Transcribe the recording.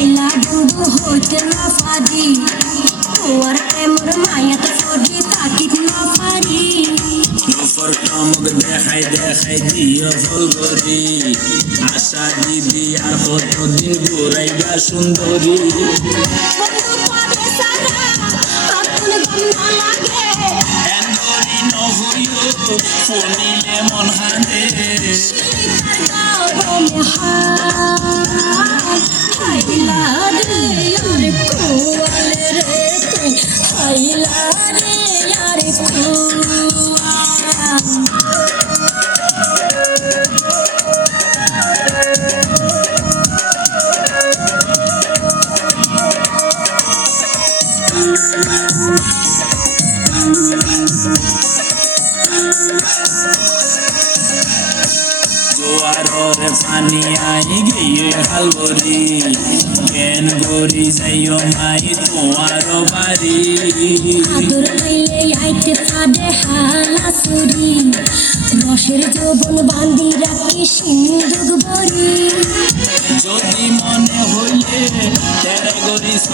লাইলা বন্ধু হইতে না পারি তোর প্রেমর মায়াত পড়ি তাকিত না পারি নফর কামক দেখাই দেখাই দিও ফুলগরি আশা দিদি আর কতদিন ঘুরাইবা সুন্দরী বন্ধু পাবে সারা তখন গম না লাগে এন্দরি নহইও ফোনিলে মন হানে শীতার গাও বলে হাইলা রে আর কোয়ালে রে তুই হাইলা রে আর কোয়া জোয়াররে পানি আই গিয়ে হালগরি কেন গরি যাইও মাই তোমার বাড়ি আদর হইলে আইতে পারে হালাসুরি রসের যৌবন বান্ধি রাখি সিন্ধুক বরি যদি মনে হইলে তেরে গরি